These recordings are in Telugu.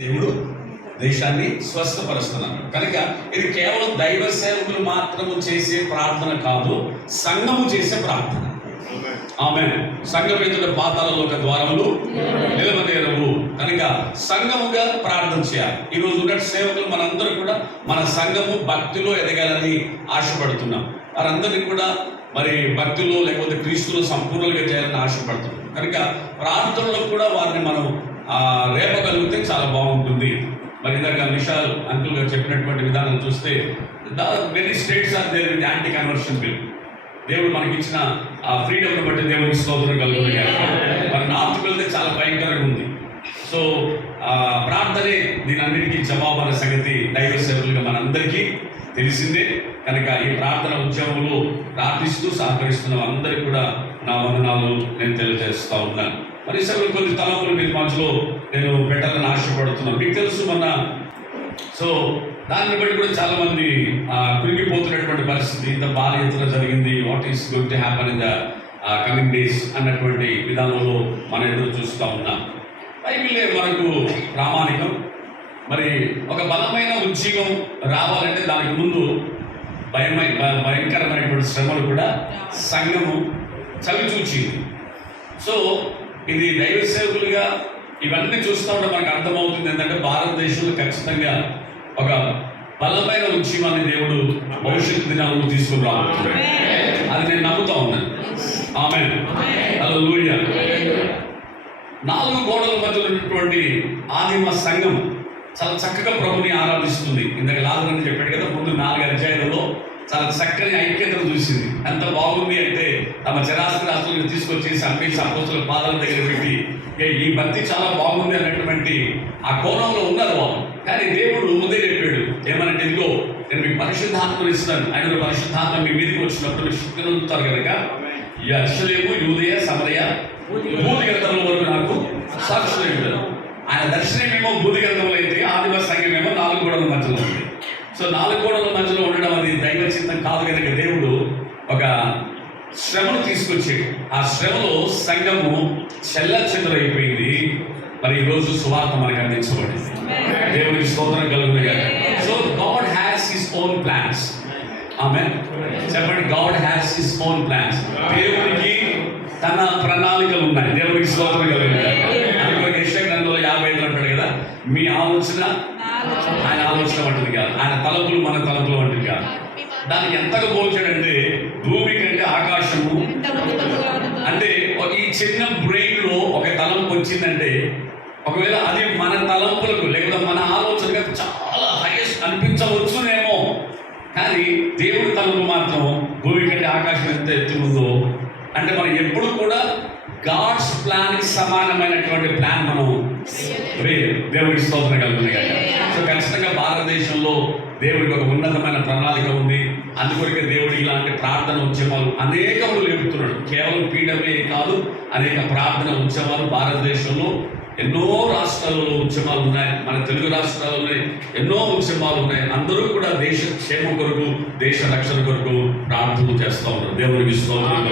దేవుడు దేశాన్ని స్వస్థపరుస్తున్నాడు. కనుక ఇది కేవలం దైవ సేవకులు మాత్రము చేసే ప్రార్థన కాదు, సంఘము చేసే ప్రార్థన. ఆమేన్. సంఘం ఎదుట పాతాళలోక ద్వారములు నిలవనేరవు. కనుక సంఘముగా ప్రార్థన చేయాలి. ఈరోజు ఉన్న సేవకులు మనందరూ కూడా మన సంఘము భక్తిలో ఎదగాలని ఆశపడుతున్నాం. వారందరినీ కూడా మరి భక్తిలో లేకపోతే క్రీస్తులో సంపూర్ణంగా చేయాలని ఆశపడుతున్నాం. కనుక ప్రార్థనలో కూడా వారిని మనం రేపగలిగితే చాలా బాగుంటుంది. మరి ఇందాక విషయాలు అంకుల్ గారు చెప్పినటువంటి విధానం చూస్తే many states are there with anti conversion bill. దేవుడు మనకి ఇచ్చిన ఆ ఫ్రీడమ్ని బట్టి దేవుడికి స్తోత్రం కలుగుతుంది. మరి నార్త్కి వెళ్తే చాలా భయంకరంగా ఉంది. సో ప్రార్థనే దీని అన్నిటికీ జవాబు అనే సంగతి దైవ సేవకులుగా మనందరికీ తెలిసిందే. కనుక ఈ ప్రార్థన ఉద్యమంలో ప్రార్థిస్తూ సహకరిస్తున్న అందరికీ కూడా నా వందనాలు నేను తెలియజేస్తూ ఉన్నాను. మరి సేవలు కొన్ని తలంపులు మీ మధ్యలో నేను పెట్టాలని ఆశపడుతున్నాను. మీకు తెలుసు మొన్న సో దాన్ని బట్టి కూడా చాలా మంది కృంగిపోతున్నటువంటి పరిస్థితి, ఇంత భారీ ఎత్తున జరిగింది, what is going to happen in the coming days అన్నటువంటి విధానంలో మనం ఎదురు చూస్తూ ఉన్నాం. బైబిలే మనకు ప్రామాణికం. మరి ఒక బలమైన ఉద్యోగం రావాలంటే దానికి ముందు భయంకరమైనటువంటి శ్రమలు కూడా సంఘము చవిచూచింది. సో ఇది దైవ సేవకులుగా ఇవన్నీ చూస్తూ ఉంటే మనకు అర్థమవుతుంది ఏంటంటే భారతదేశంలో ఖచ్చితంగా ఒక బలమైన ఉద్యమాన్ని దేవుడు భవిష్యత్తు దినాలను తీసుకుని రాబోతున్నాడు. అది నేను నమ్ముతా ఉన్నాను. ఆమేన్. హల్లెలూయా. 4 గోడల మధ్య ఉన్నటువంటి ఆదిమ సంఘం చాలా చక్కగా ప్రభుని ఆరాధిస్తుంది. ఇందాక లాజరు చెప్పాడు కదా, ముందు 4 అధ్యాయాలలో చాలా చక్కని ఐక్యతను చూసింది. ఎంత బాగుంది అంటే తమ చరాస్తులను తీసుకొచ్చేసి అమ్మేసి అపోస్తుల పాదాల దగ్గర పెట్టి ఈ భక్తి చాలా బాగుంది అన్నటువంటి ఆ కోణంలో ఉన్నారు వాళ్ళు. కానీ దేవుడు ముందే చెప్పాడు ఏమనంటే, ఇదిగో నేను మీకు పరిశుద్ధాత్మను ఇస్తున్నాను. ఆయన పరిశుద్ధాత్మ మీ మీదకి వచ్చినప్పుడు మీరు శక్తిని అందుతారు కనుక యెరూషలేము, యూదయ, సమరయ, భూదిగంధముల వరకు నాకు సాక్షులై ఉంటారు. ఆయన దర్శనమేమో భూదిగంధములు అయితే ఆదిమ సంఘమేమో 4 గోడల మధ్యలో ఉంది. సో 4 గోడల మధ్యలో ఉండడం అది దైవ చింతం కాదు కనుక దేవుడు ఒక శ్రమను తీసుకొచ్చాడు. ఆ శ్రమలో సంఘము చెల్లచెదరైపోయింది. మరి ఈరోజు సువార్త మనకు అందించబడింది. దేవునికి స్తోత్రం కలుగును గాక. So God has his own plans. ఆమేన్. చెప్పండి, God has his own plans. దేవునికి తన ప్రణాళికలు ఉన్నాయి. దేవునికి స్తోత్రం కలుగును గాక. అందుకే యెషయా గ్రంథంలో 55 అంటాడు కదా, మీ ఆలోచన ఆయన ఆలోచన వంటిది కాదు, ఆయన తలంపులు మన తలంపులు వంటిది కాదు. దానికి ఎంతగా పోల్చాడంటే భూమి కంటే ఆకాశము. అంటే ఈ చిన్న బ్రెయిన్ లో ఒక తలంపు వచ్చిందంటే ఒకవేళ అది మన తలంపులకు లేకపోతే మన ఆలోచనగా చాలా హైయెస్ట్ అనిపించవచ్చునేమో, కానీ దేవుడి తలంపు మాత్రం భూమి కంటే ఆకాశం ఎంత ఎత్తుందో. అంటే మనం ఎప్పుడు కూడా గాడ్స్ ప్లాన్ కి సమానమైనటువంటి ప్లాన్ మనం దేవుడికి స్తోత్రం కలుగుతుంది కదా. సో ఖచ్చితంగా భారతదేశంలో దేవుడికి ఒక ఉన్నతమైన ప్రణాళిక ఉంది. అందుకొరకే దేవుడు ఇలాంటి ప్రార్థన ఉద్యమాలు అనేకములు లేపుతున్నాడు. కేవలం పీడబ్ల్యూఏ కాదు, అనేక ప్రార్థన ఉద్యమాలు భారతదేశంలో ఎన్నో రాష్ట్రాలలో ఉద్యమాలు ఉన్నాయి. మన తెలుగు రాష్ట్రాల్లో ఎన్నో ఉద్యమాలు ఉన్నాయి. అందరూ కూడా దేశ క్షేమం కొరకు, దేశ రక్షణ కొరకు ప్రార్థనలు చేస్తూ ఉన్నారు. దేవుడికి స్తోత్రం.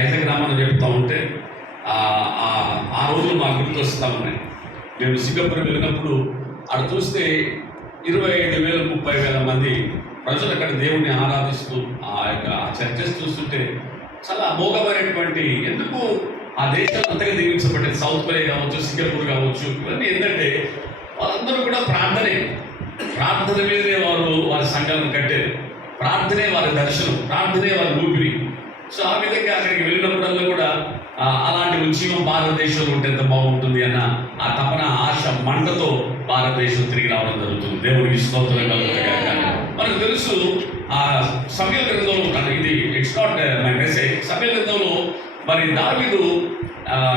ఐజాక్ రామన్ చెప్తా ఉంటే ఆ రోజులు మాకు గుర్తొస్తూ ఉన్నాయి. మేము సింగపూర్ వెళ్ళినప్పుడు అక్కడ చూస్తే 25,000 30,000 మంది ప్రజలు అక్కడ దేవుడిని ఆరాధిస్తూ ఆ యొక్క చర్చెస్ చూస్తుంటే చాలా అమోఘమైనటువంటి, ఎందుకు ఆ దేశాలు అంతగా దీవించబడ్డాయి. సౌత్ కొరియా కావచ్చు, సింగపూర్ కావచ్చు, ఇవన్నీ ఏంటంటే వాళ్ళందరూ కూడా ప్రార్థన మీదనే వారి సంఘాలను కట్టారు. ప్రార్థనే వారి దర్శనం, ప్రార్థనే వారి ఊపిరి. సో ఆ విధంగా అక్కడికి వెళ్ళినప్పుడల్లా కూడా అలాంటి ఉద్యమం భారతదేశంలో ఉంటే ఎంత బాగుంటుంది అన్న ఆ తపన, ఆశ, మంటతో భారతదేశం తిరిగి రావడం జరుగుతుంది. దేవుడికి స్తోత్రం కలుగుతుంది. మనకు తెలుసు ఆ సమూయేలు గ్రంథంలో, ఇది ఇట్స్ నాట్ మై మెసేజ్, సమూయేలు గ్రంథంలో మరి దావీదు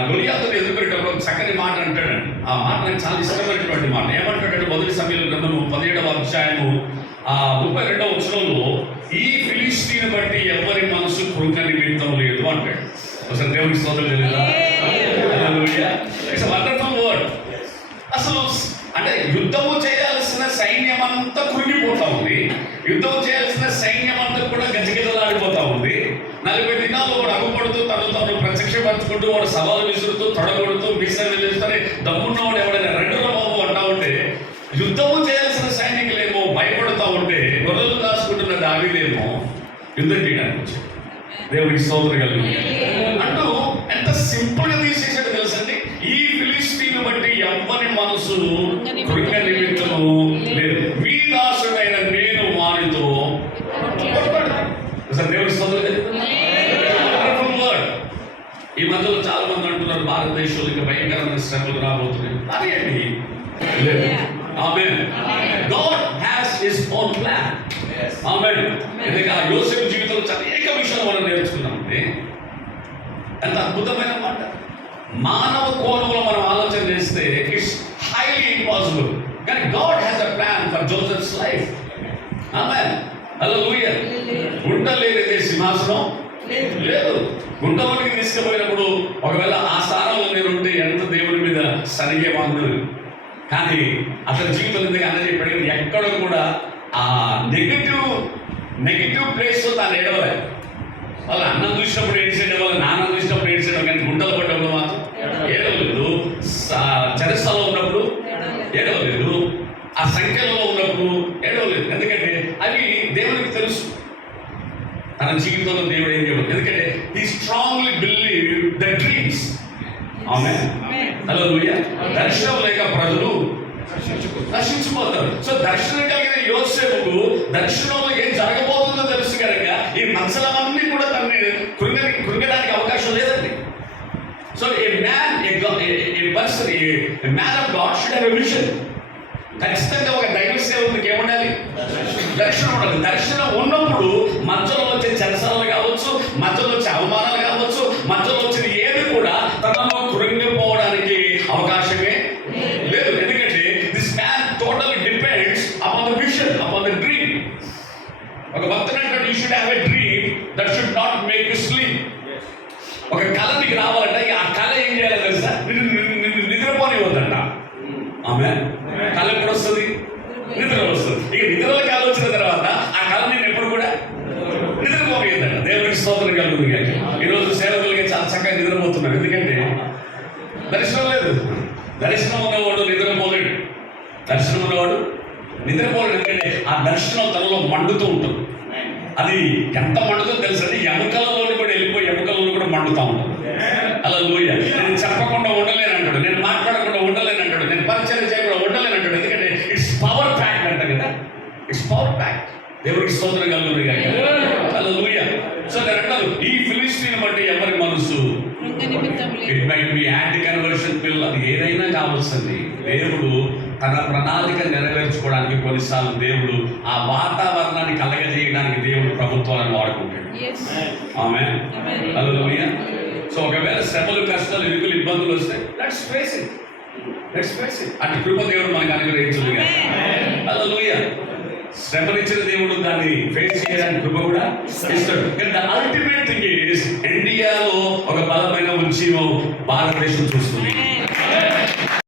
గొలియాతును ఎదుర్కొనేటప్పుడు చక్కని మాట అంటాడండి. ఆ మాట నాకు చాలా ఇష్టమైనటువంటి మాట. ఏమంటాడంటే మొదటి సమూయేలు గ్రంథము 17వ అధ్యాయము 32వ వచనంలో, ఈ ఫిలిష్తీని బట్టి ఎవరి మనసు కృంగ నిమిత్తం లేదు అంటాడు. ఒకసారి దేవునికి స్తోత్రం తెలియదా? It's wonderful word. అసలు అంటే యుద్ధము చేయాల్సిన సైన్యం అంతా కృంగిపోతా ఉంది. యుద్ధం చేయాల్సిన సైన్యం అంతా కూడా గజగజలాడిపోతా ఉంది. 40 దినాలు వాడు అగుపడుతూ తను ప్రత్యక్షపరచుకుంటూ వాడు సవాలు విసురుతూ తొడగొడుతూ మీసాలు వెళ్ళేస్తానే దమ్మున్నవాడు ఎవడైనా 2 బాబు దావీదేమో యుద్ధం చేయడానికి వచ్చాడు. దేవుడికి స్తోత్రం కలుగుతుంది అంటూ ఎంత సింపుల్ గా తీసేసాడు తెలుసండి. ఈ ఫిలిస్తీన్ బట్టి ఎవ్వరి మనసు కృంగ నిమిత్తము లేదు, మీ దాసుడైన నేను వారితో కొట్లాడతాను. దేవుడి స్తోత్రం కలుగుతుంది. ఈ మధ్యలో చాలా మంది అంటున్నారు భారతదేశంలో ఇంకా భయంకరమైన శ్రమలు రాబోతున్నాయి. అదేంటి లేదు. ఆమేన్. God has his own plan. ఆమేన్. ఎందుకంటే ఆ యోసేపు జీవితంలో అనేక విషయాలు మనం నేర్చుకున్నామండి. ఎంత అద్భుతమైన మాట. మానవ కోణంలో మనం ఆలోచన చేస్తే ఇట్స్ హైలీ ఇంపాసిబుల్, కానీ God has a plan for Joseph's life. ఆమేన్. హల్లెలూయా. ఉండలేనిదే సింహాసనం లేదు. గుంటలోనికి తీసుకుపోయినప్పుడు ఒకవేళ ఆ స్థానంలో నేను ఉంటే ఎంత దేవుడి మీద సరిగేవాళ్ళు. కానీ అతని జీవితం ఎందుకు అన్న చెప్పాడు, ఎక్కడ కూడా ఆ నెగిటివ్ ప్లేస్లో తాను ఏడవలే. వాళ్ళు అన్నం చూసినప్పుడు ఏడ్చేయడం, వాళ్ళు నాన్న చూసినప్పుడు ఏడ్చేయడం, కానీ గుంటలు పడ్డప్పుడు మాత్రం ఏడవలేదు. చరిత్రలో ఉన్నప్పుడు ఏడవలేదు, ఆ సంఖ్యలో ఉన్నప్పుడు ఏడవలేదు. ఎందుకంటే అవి దేవునికి తెలుసు తన జీవితంలో దేవుడు ఏం చేయలేదు. ఎందుకంటే he strongly believed the dreams. ఆమేన్. హల్లెలూయా. దర్శనం లేక ప్రజలు నశించిపోతారు. సో దర్శనం కలిగిన యోసేపుకు దర్శనంలో ఏం జరగబోతుందో తెలుసు కనుక ఈ మత్సలమన్నీ కూడా తనని కృంగడానికి అవకాశం లేదండి. So A man of God should have a vision. ఖచ్చితంగా ఒక దైవ సేవకుడికి ఏముండాలి? దర్శనం ఉండాలి. దర్శనం ఉన్నప్పుడు మధ్యలో వచ్చే చెరసాలు కావచ్చు, మధ్యలో వచ్చే అవమానాలు కావచ్చు, మధ్యలో వచ్చిన ఏది కూడా తనలో కృంగిపోవడానికి అవకాశమే లేదు. ఎందుకంటే this man total depends upon the vision, upon the dream. ఒక భక్తుడు అంటే you should have a dream that should not make you sleep. ఒక కళ నీకు రావాలంటే ఆ కళ ఏం చేయాలి తెలుసా? నిద్రపోనివ్వద్దంట. ఆమేన్. కళ ఎప్పుడు వస్తుంది? నిద్ర వస్తుంది. ఇక నిద్రలోకి ఆలోచన తర్వాత ఆ కళ నేను ఎప్పుడు కూడా నిద్రపోయేదంట. దేవుడికి స్తోత్రం కలుగుతుంది. ఈరోజు సేవకులకి చాలా చక్కగా నిద్రపోతున్నారు. ఎందుకంటే దర్శనం లేదు. దర్శనం ఉన్నవాడు నిద్రపోలేడు. దర్శనం ఉన్నవాడు నిద్రపోలేడు. ఎందుకంటే ఆ దర్శనం తనలో మండుతూ ఉంటుంది. అది ఎంత మండుతుందో తెలుసండి. ఎముకలలోని కూడా వెళ్ళిపోయి ఎముకలలో కూడా మండుతూ ఉంటుంది. హల్లెలూయా. నేను చెప్పకుండా ఉండలేనంటాడు, నేను మాట్లాడకుండా ఉండలేనంటాడు, నేను పరిచయం చేయకుండా ఉండలేనంటాడు. ఎందుకంటే ఇట్స్ పవర్ ప్యాక్డ్ అంట కదా. Its power packed. దేవుడికి స్తోత్రం కలుగుతుంది. హల్లెలూయా. సో నేను అంటాను, ఈ ఫిలిస్తీన్ బట్టి ఎవరి మనసు it might be anti conversion పిల్, అది ఏదైనా కావచ్చండి. దేవుడు తన ప్రణాళిక నెరవేర్చుకోవడానికి కొన్నిసార్లు దేవుడు ఆ వాతావరణాన్ని కలగజేయడానికి దేవుడు ప్రభుత్వాలను వాడుకుంటాడు. ఆమేన్. హల్లెలూయా. సో ఒకవేళ శ్రమలు, కష్టాలు, ఇరుకులు, ఇబ్బందులు వస్తాయి, లెట్స్ ఫేస్ ఇట్. అటు కృప దేవుడు మనకు అనుగ్రహించును గాక. హల్లెలూయా. శ్రమనిచ్చిన దేవుడు దాన్ని ఫేస్ చేయడానికి కృప కూడా ఇస్తాడు. కానీ ద అల్టిమేట్ థింగ్ ఈస్ ఇండియాలో ఒక బలమైన ఉద్యమం భారతదేశం చూస్తుంది.